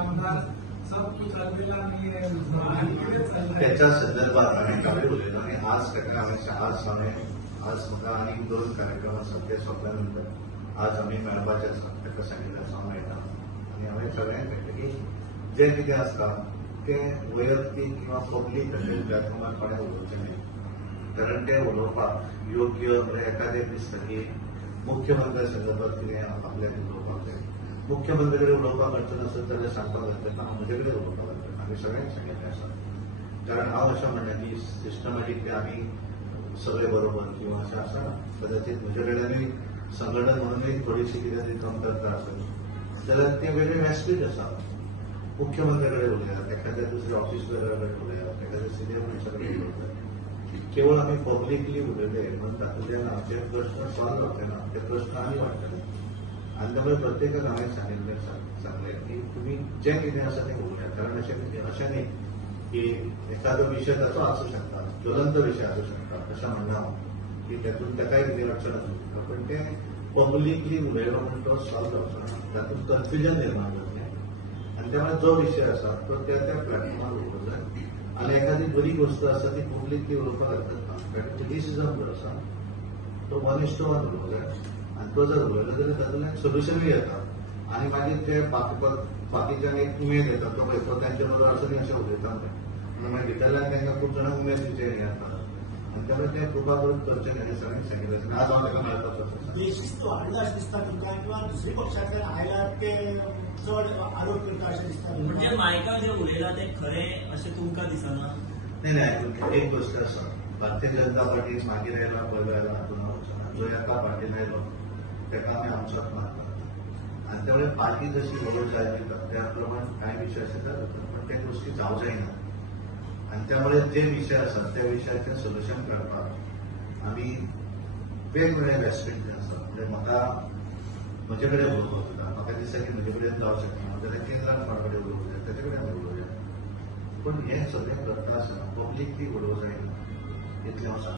आमदार सब कुछ अलबेला त्याच्या संदर्भात आम्ही काल उलयलो आणि आज आज म्हाका आनी 2 कार्यक्रम सारखे सोंपल्यानंतर आज आम्ही मेळपाचे आसा ताका सांगिल्लें हांव मेळटा आनी हांवें सगळ्यांक सांगलें की जें कितें आसता तें वैयक्तीक किंवा पब्लीक अशें प्लॅटफॉर्मार कोणें उलोवचें न्ही कारण तें उलोवपाक योग्य एखादें दिसता की मुख्यमंत्र्या संदर्भात कितें आपल्याक उलोवपाक जाय मुख्यमंत्री कडेन उलोवपाक अडचण आसत जाल्यार सांगपाक जाता हांव म्हजे कडेन उलोवपाक जाता आमी सगळ्यांक सांगिल्लें आसा कारण हांव अशें म्हणना की सिस्टमॅटिकली आमी सगळे बरोबर किंवा अशें आसा कदाचित म्हजे कडेनूय संघटन म्हणूनय थोडीशी कितें तरी कमतरता आसत जाल्यार तें वेगळें व्यासपीठ आसा मुख्यमंत्र्या कडेन उलयात एखाद्या दुसऱ्या ऑफिस बेरा कडेन उलयात एखाद्या सिनियर मनशा कडेन उलयात केवळ आमी पब्लिकली उलयले म्हणून तातूंतल्यान आमचे प्रश्न सॉल्व जावचे ना ते प्रश्न आनी वाडटले आनी त्यामुळे प्रत्येकाक हांवें सांगलें की तुमी जें कितें आसा तें उलयात कारण अशें न्ही की एखादो विशय ताचो आसूं शकता ज्वलंत विशय आसूं शकता अशें म्हणना हांव की तातूंत ताकाय कितें अडचण आसूं शकता पण तें पब्लिकली उलयलो म्हणून तो सॉल्व जावचो ना तातूंत कन्फ्युजन निर्माण जातलें आनी त्यामुळे जो विशय आसा तो त्या प्लॅटफॉर्मार उलोवंक जाय आनी एखादी बरी गोष्ट आसा ती पब्लिकली उलोवपाक हरकत ना कारण डिसिजन जो आसा तो 1:1 उलोवंक जाय आनी तो जर उलयलो जाल्यार तातूंतल्यान सोल्युशनूय येता आनी मागीर ते बाकीच्यांक एक उमेद येता तो पळय तो तांचे बरोबर असो न्ही अशें उलयता म्हणून मागीर भितरल्यान तांकां खूब जाणांक उमेद दिवचे हें जाता आनी त्यामुळे ते कृपा करून करचें न्ही सगळ्यांक सांगिल्लें आज हांव ताका मेळपाचो आसा बेशिस्त वाडला अशें दिसता तुमकां किंवा दुसऱ्या पक्षांतल्यान आयल्यार ते चड आरोप करता अशें दिसता म्हणजे मायका जे उलयला ते खरें अशें तुमकां दिसना नाही एक गोष्ट आसा भारतीय जनता पार्टी मागीर आयला पयलो आयला हातूंत हांव वचना जो एका पार्टीन आयलो ताका आमी आमचोच मानतात आनी त्यामुळे पार्टी जशी हळू जाय दिता त्या प्रमाण कांय विशय आसता पण ते गोष्टी जावं जायना आनी त्यामुळे जे विशय आसात त्या विशयाचें सोल्युशन काडपाक आमी वेगवेगळे व्यासपीठ जे आसा म्हणजे म्हाका म्हजे कडेन उलोवंक जाता म्हाका दिसता की म्हजे कडेन जावंक शकना जाल्यार केंद्रान कोणा कडेन उलोवंक जाय ताचे कडेन आमी उलोवया पण हें सगळें करता आसतना पब्लीकली उलोवंक जायना इतलें हांव सांगता